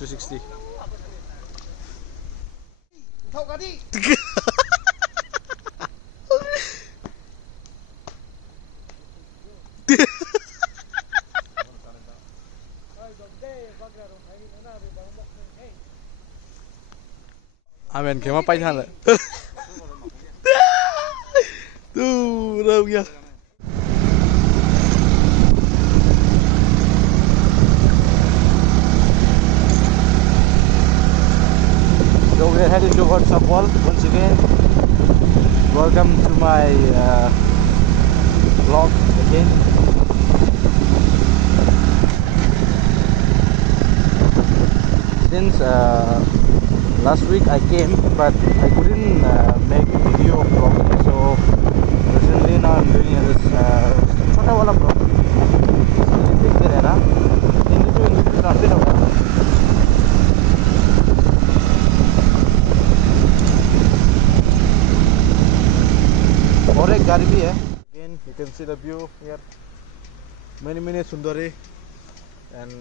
360. Amen kema pai than lại. Tu đâu kìa. So we are heading towards Sapwal once again. Welcome to my vlog again. Since last week I came, but I couldn't make video vlogging. So recently now I'm doing this छोटा वाला vlog. देखते रहना. English to English translate होगा. और एक गाड़ी भी है. Again you can see the view here. Many Sundari, and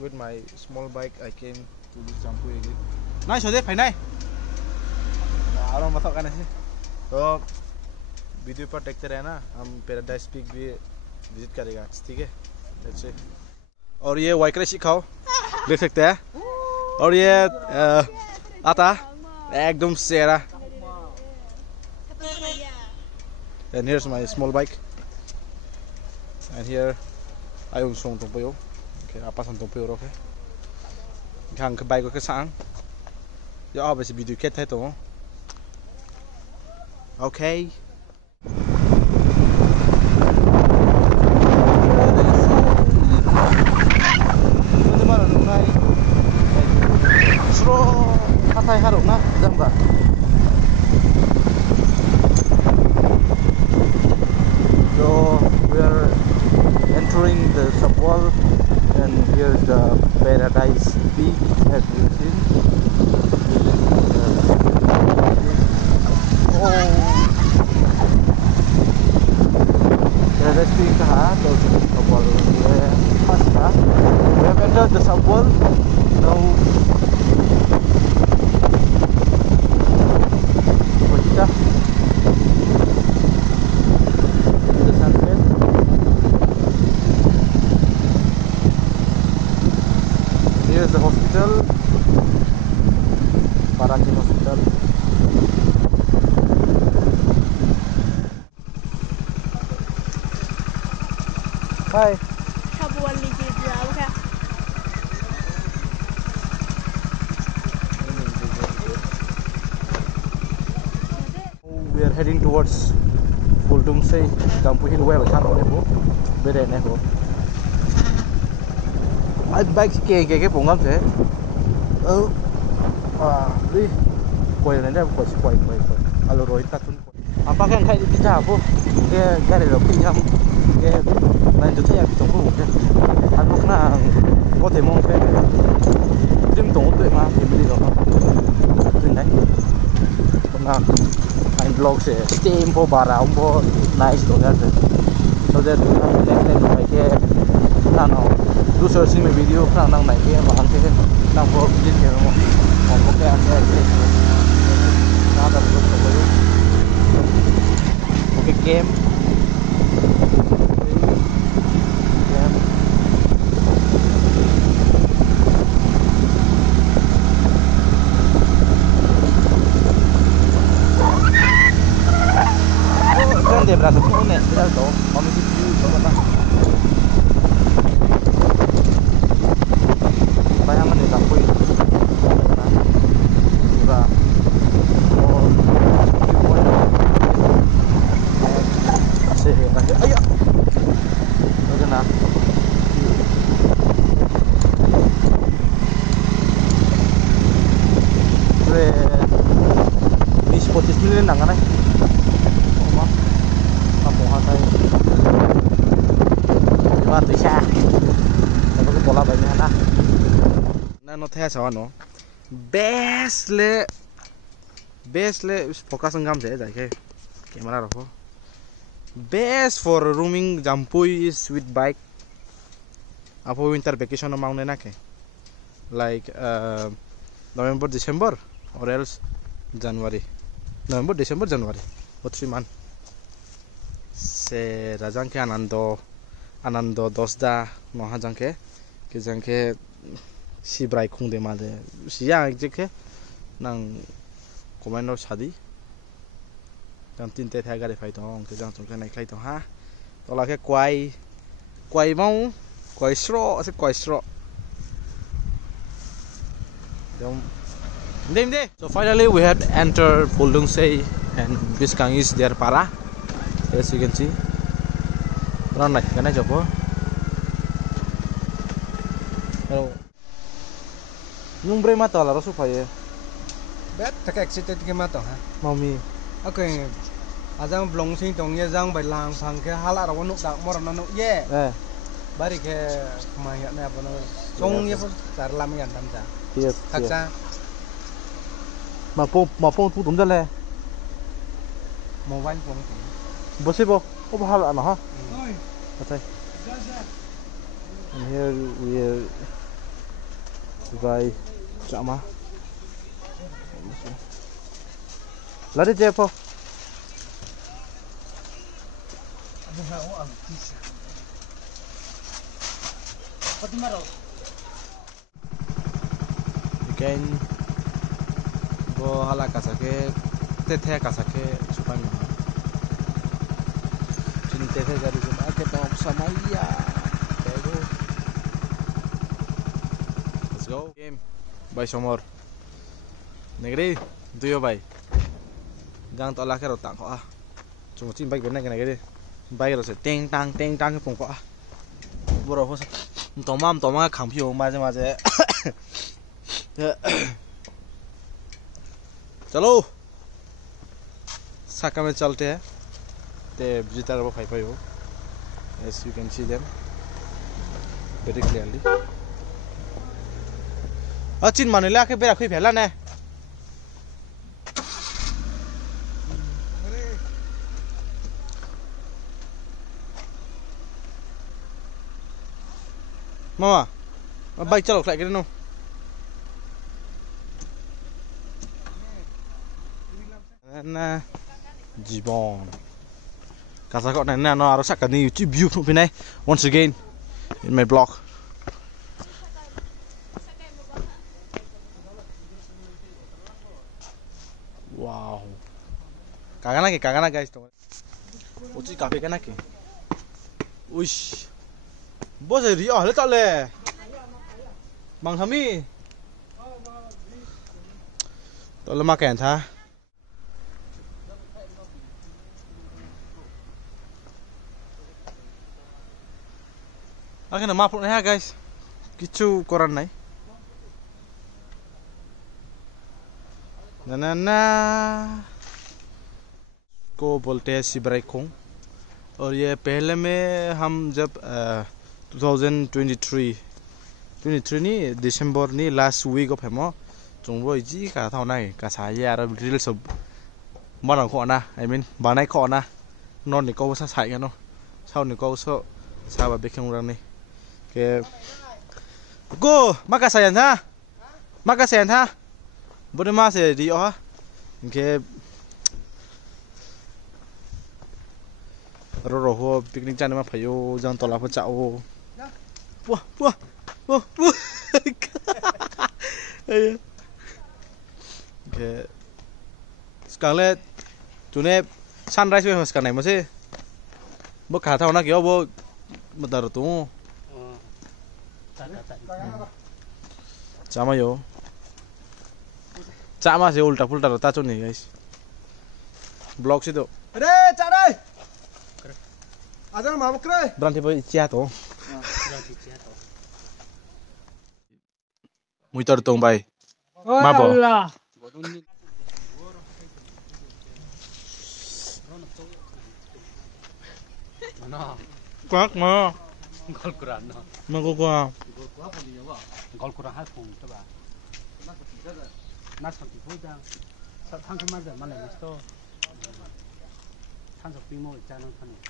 with my small bike I came to this Jampu again. Nice होते फाइन है. आराम मत करना है. तो वीडियो पर देखते रहना. हम पैराडाइज पीक भी विजिट करेगा. ठीक है. Let's see. और ये वाइकरे सिखाओ देख सकते हैं. और ये आता एकदम सेरा. And here's my small bike. And here I also want to pay. Okay, apa santo pay okay. Gang ke bike ko ke sang. Ya obviously video ket hai to. Okay. Sro hatai haruk na jamba. So we are entering the Sapwal, and here's the Paradise Peak as you see. Paradise Peak kaha? So Sapwal first ha. We have entered the Sapwal. Now kita here's the hospital, Parakin Hospital. Hi. Sapwal ni dia apa? We are heading towards Fultum Say. Jampu Hill Way chan ole bo. Bere ne bo. Ai bike ke pongam se. Đi quay này đây quay. Alo rồi ta tun. Apa kan khai di ta bo. Ke gari lo pin ham. Ke nan tu thaya tong ko ke. An lúc na có thể mong ke. Dim tong tu ma family lo. Tin đấy. Hôm nào anh vlog sẽ steam po bara po nice to that. So that then like ke na no. Do searching my video nang nai ke ma ang ke nang po din ke mo. Ko ke ang ke. Na da ko ko yo. Okay game. Grande brazo con ne, alto, come di più, guarda. Banyak mana dah pui. Sudah. Oh, ayo. Bagaimana? Ini 40 million nang kan? Từ xa nó có bỏ la vậy nha nó theo sao nó best le focus ngam se jai ke camera rakho best for roaming Jampu is with bike apo winter vacation mang ne na ke like November, December, or else January. November, December, January. For 3 months. Se rajangke Anando dosda noha jangke ke jangke sibrai khungde made siya jeke nang komaino sadi jang tinte tha gari phai tong ke jang chongke nai khlai tong ha tola ke kwai mau kwai stro so finally we had entered Puldung Sei and Biskang is their para. As you can see, run like can I jump? Hello. Nung bre mata la rasu paye. Bet tak excited ke mata ha. Mami. Okay. Ajang blong sing tong ye jang bai lang phang ke hala ra wonu dak mor nanu ye. Bari ke maya na bono. Song ye pun tar lam yan tam sa. Yes. Taksa. Ma pong tu tum le. Mobile phone. Possible. Oh, hala na ha. Okay. And here we are by Chama. Let it Jepo. Again, go hala kasake, tethe kasake supan. Teteh dari rumah kita sama iya. Let's go. Game. Bye Somor. Negeri, itu yo bye. Jangan tolak ke rotak kok ah. Cuma cing baik benar kena gede. Baik terus ting tang ke pung kok ah. Boro kok. Tomam kampiu maje. चलो साका में चलते हैं the visitor of 550 as you can see them very clearly. Chin manila ke bera khui phela ne mama bike chalo lại cái nó na jibon kasa kok nena no harus akan ni view pinai once again in my blog. Wow. Kagana guys to. Uci kafe kana ke. Uish. Bos ri ah le tak le. Mang Hami. To le makan tha. Akhirnya maaf nih ya guys, kicu koran nih. ना को बोलते हैं सिब्राइकोंग और ये पहले में हम जब 2023 नहीं दिसंबर नहीं लास्ट वीक ऑफ हेमो जोंबो इजी का थाव नाय का साये आरो रिल्स सब बानां खो ना आई मीन बानाय खो ना नन नि को सा साय गनो साव नि को सो साबा बेखें रंनि के को माखासेयान था बोरे मासे di oh ke ro ho picnic chan ma phayo jang tola pha chao puah ke skale tune sunrise we hos kanai mase bo kha thau na ke bo matar tu chama yo Sama sih ulta pulta rata nih guys. Blog situ. Re, cak dai. Ada mau kre. Berarti boleh cia to. Muito tong bai. Mapo. Quack mà. Gol Quran no. Mà cô qua. Gol Quran hai phung to ba. Nát sọc phôi ra, thang cái mắt giờ mà lại mất to, thang sọc pin mồi cha nó thằng này.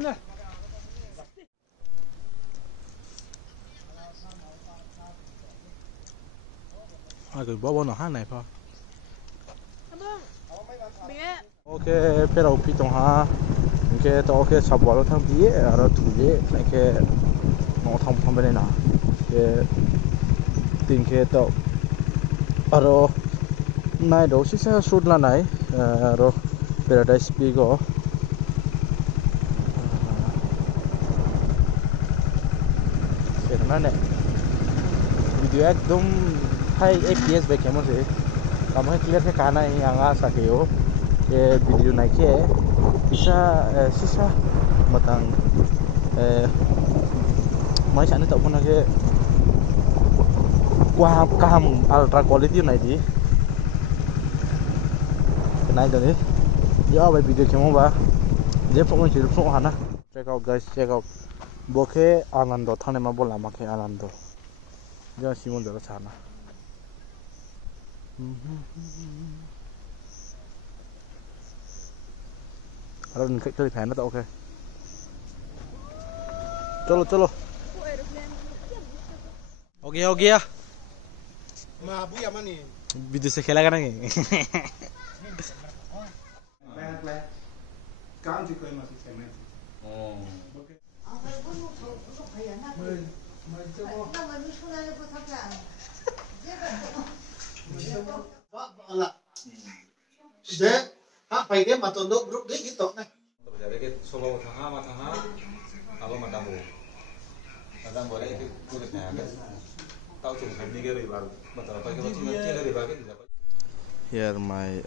Này. cái bó nó hát này thôi. Abang, bingit. Ok, bây giờ phi tông ha, cái tao cái sắp vào thằng bia, rồi thu bia, cái nó thằng phong bên nào, cái tin cái tao, rồi này đâu xí xa shoot là này, rồi Paradise Pigo, cái thằng này, video ekdom high FPS back camera sih, kamu clear ke kanan yang asa keo. Ke video naik ke bisa sisa matang mai sana tak pernah ke wah kaham ultra quality naik di naik dah ni ya by video kemo ba je pun cerita so hana check out guys check out boke anando thane ma bola ma ke anando ja simon dara sana rồi mình cái phèn nó tao ok chलो हो गया Ma buya mani. विद्युत से खेला करेंगे काम जी कोई मासी से मैं. Để hát phải cái mà tụi nó group đấy cái tụi này. Jadi kita solo tengah, apa matamu? Matamu ada itu kulitnya kan? Tahu cuma ini ke rival, matamu pakai macam ni ke rival kan? here my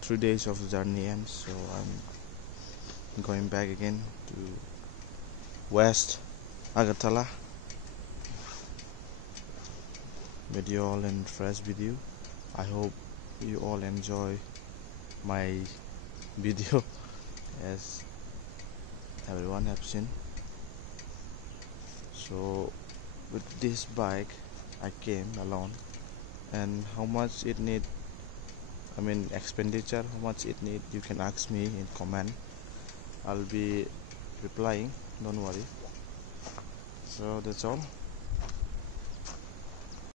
3 days of journey ends, so I'm going back again to West Agartala. With you all in fresh video. I hope you all enjoy my video as everyone have seen. So with this bike I came alone, and how much it need, I mean expenditure, how much it need, you can ask me in comment. I'll be replying, don't worry. So that's all.